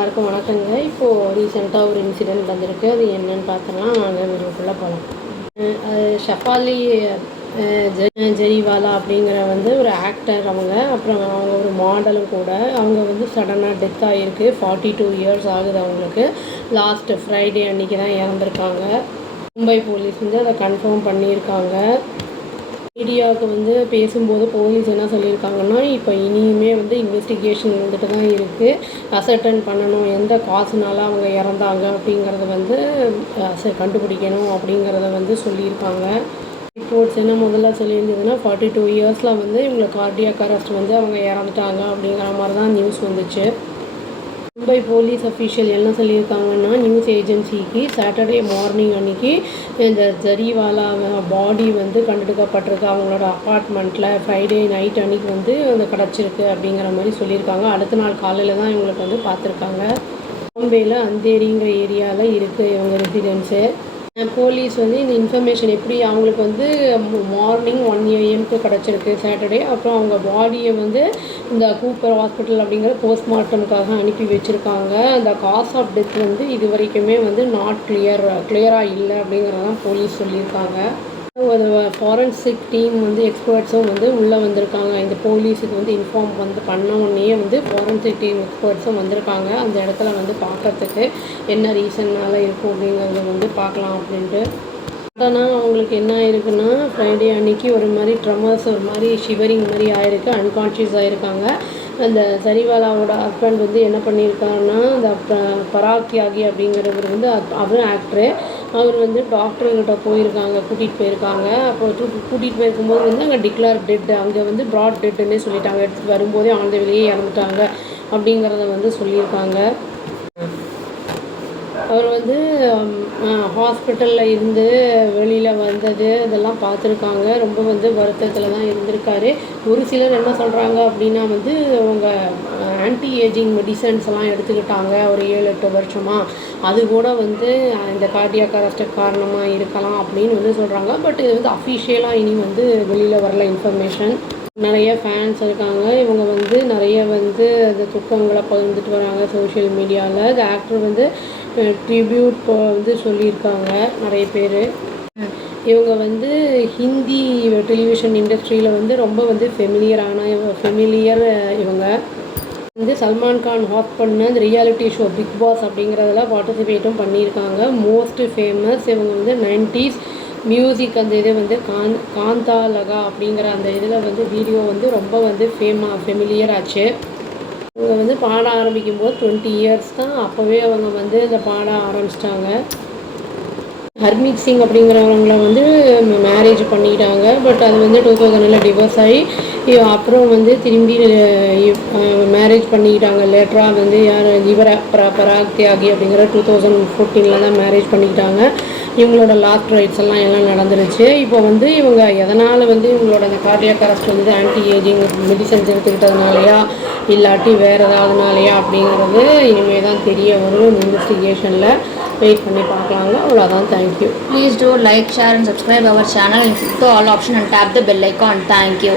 எல்லாருக்கும் வணக்கங்க. இப்போது ரீசெண்டாக ஒரு இன்சிடெண்ட் வந்திருக்கு. அது என்னன்னு பார்த்தோம்னா நாங்கள் வீடியோக்குள்ளே போகலாம். அது ஷஃபாலி ஜெரிவாலா அப்படிங்கிற ஒரு ஆக்டர். அப்புறம் அவங்க ஒரு மாடலும் கூட. அவங்க சடனாக டெத் ஆகிருக்கு. 42 இயர்ஸ் ஆகுது அவங்களுக்கு. லாஸ்ட் ஃப்ரைடே அன்றைக்கி தான் இறந்துருக்காங்க. மும்பை போலீஸ் அதை கன்ஃபார்ம் பண்ணியிருக்காங்க. மீடியாவுக்கு பேசும்போது போலீஸ் என்ன சொல்லியிருக்காங்கன்னா, இப்போ இனியுமே இன்வெஸ்டிகேஷன் தான் இருக்குது. அசர்டன் பண்ணணும், எந்த காசுனால அவங்க இறந்தாங்க அப்படிங்கிறத கண்டுபிடிக்கணும் அப்படிங்கிறத சொல்லியிருக்காங்க. ரிப்போர்ட்ஸ் என்ன முதல்ல சொல்லியிருந்ததுன்னா 42 இயர்ஸில் இவங்களை கார்டியாக் அரெஸ்ட் அவங்க இறந்துட்டாங்க அப்படிங்கிற மாதிரி தான் நியூஸ் வந்துச்சு. மும்பை போலீஸ் அஃபீஷியல் என்ன சொல்லியிருக்காங்கன்னா, நியூஸ் ஏஜென்சிக்கு சாட்டர்டே மார்னிங் அன்றைக்கி இந்த ஜரிவாலா பாடி கண்டெடுக்கப்பட்டிருக்கு அவங்களோட அப்பார்ட்மெண்ட்டில். ஃப்ரைடே நைட் அன்றைக்கி அந்த கிடச்சிருக்கு அப்படிங்கிற மாதிரி சொல்லியிருக்காங்க. அடுத்த நாள் காலையில் தான் இவங்களுக்கு பார்த்துருக்காங்க. பாம்பேயில் அந்தேரிங்கிற ஏரியாவில் இருக்குது இவங்க ரெசிடென்ஸு. போலீஸ் இந்த இன்ஃபர்மேஷன் எப்படி அவங்களுக்கு மார்னிங் 1 AM கிடச்சிருக்கு சாட்டர்டே. அப்புறம் அவங்க பாடியை இந்த கூப்பர் ஹாஸ்பிட்டல் அப்படிங்கிற போஸ்ட்மார்ட்டமுக்காக அனுப்பி வச்சுருக்காங்க. அந்த காஸ் ஆஃப் டெத் இது வரைக்குமே நாட் கிளியராக இல்லை அப்படிங்கிறதான் போலீஸ் சொல்லியிருக்காங்க. ஒரு ஃபாரன்சிக் டீம் எக்ஸ்பர்ட்ஸும் உள்ளே வந்திருக்காங்க. இந்த போலீஸுக்கு இன்ஃபார்ம் பண்ண உடனே ஃபாரன்சிக் டீம் எக்ஸ்பர்ட்ஸும் வந்திருக்காங்க. அந்த இடத்துல பார்க்கறதுக்கு என்ன ரீசன்னால் இருக்கும் அப்படிங்கிறத பார்க்கலாம் அப்படின்ட்டு. ஆனால் அவங்களுக்கு என்ன ஆயிருக்குன்னா, ஃப்ரைடே அன்றைக்கி ஒரு மாதிரி ட்ரமர்ஸ், ஒரு மாதிரி ஷிவரிங் மாதிரி ஆகிருக்கு. அன்கான்ஷியஸ் ஆகிருக்காங்க. அந்த ஜரிவாலாவோட ஹஸ்பண்ட் என்ன பண்ணியிருக்காருன்னா, அந்த பராக் தியாகி அப்படிங்கிறவர் அவரும் ஆக்டரு. அவர் டாக்டருங்கிட்ட போயிருக்காங்க, கூட்டிகிட்டு போயிருக்காங்க. அப்போ கூட்டிகிட்டு போயிருக்கும்போது அங்கே டிக்ளேர் டெட், அங்கே ப்ராட் டெட்டுன்னே சொல்லிட்டாங்க. எடுத்துகிட்டு வரும்போதே ஆழ்ந்த வெளியே இறந்துட்டாங்க அப்படிங்கிறத சொல்லியிருக்காங்க. அவர் ஹாஸ்பிட்டலில் இருந்து வெளியில் வந்தது இதெல்லாம் பார்த்துருக்காங்க. ரொம்ப வருத்தத்தில் தான் இருந்திருக்காரு. ஒரு சிலர் என்ன சொல்கிறாங்க அப்படின்னா அவங்க ஆன்டி ஏஜிங் மெடிசன்ஸ் எல்லாம் எடுத்துக்கிட்டாங்க ஒரு 7-8 வருஷமாக. அது கூட இந்த கார்டியாக் அரெஸ்ட்டுக்கு காரணமாக இருக்கலாம் அப்படின்னு சொல்கிறாங்க. பட் இது அஃபிஷியலாக இனி வெளியில் வரல இன்ஃபர்மேஷன். நிறைய ஃபேன்ஸ் இருக்காங்க. இவங்க நிறைய அந்த துக்கங்களை பகிர்ந்துட்டு வராங்க சோஷியல் மீடியாவில். இந்த ஆக்டர் ட்ரிபியூட் சொல்லியிருக்காங்க நிறைய பேர். இவங்க ஹிந்தி டெலிவிஷன் இண்டஸ்ட்ரியில் ரொம்ப ஃபெமிலியர். இவங்க சல்மான் கான் ஹாஸ்ட் பண்ண இந்த ரியாலிட்டி ஷோ பிக் பாஸ் அப்படிங்கிறதுல பார்ட்டிசிபேட்டும் பண்ணியிருக்காங்க. மோஸ்ட் ஃபேமஸ் இவங்க 90s மியூசிக் அந்த இது காந்தா லகா அப்படிங்கிற அந்த இதில் வீடியோ ரொம்ப ஃபெமிலியர் ஆச்சு. இவங்க பாட ஆரம்பிக்கும் போது 20 இயர்ஸ் தான். அப்போவே அவங்க இந்த பாட ஆரம்பிச்சிட்டாங்க. ஹர்மீத் சிங் அப்படிங்கிறவங்கள மேரேஜ் பண்ணிட்டாங்க. பட் அது 2000 டிவோர்ஸ் ஆகி அப்புறம் திரும்பி மேரேஜ் பண்ணிக்கிட்டாங்க. லேட்டராக யார் பராக் தியாகி அப்படிங்கிற 2014 தான் மேரேஜ் பண்ணிக்கிட்டாங்க. இவங்களோட லாஸ்ட் ரைட்ஸ் எல்லாம் நடந்துருச்சு. இப்போ இவங்க எதனால் இவங்களோட அந்த cardiac arrest anti ageing medicines எடுத்துக்கிட்டதுனாலையா இல்லாட்டி வேறு ஏதாவதுனாலையா அப்படிங்கிறது இனிமேல் தான் தெரிய வரும். இன்வெஸ்டிகேஷனில் வெயிட் பண்ணி பார்க்கலாங்க. அவ்வளோதான். Thank you. Please do like, share and subscribe our channel and click the all option and tap the bell icon. Thank you.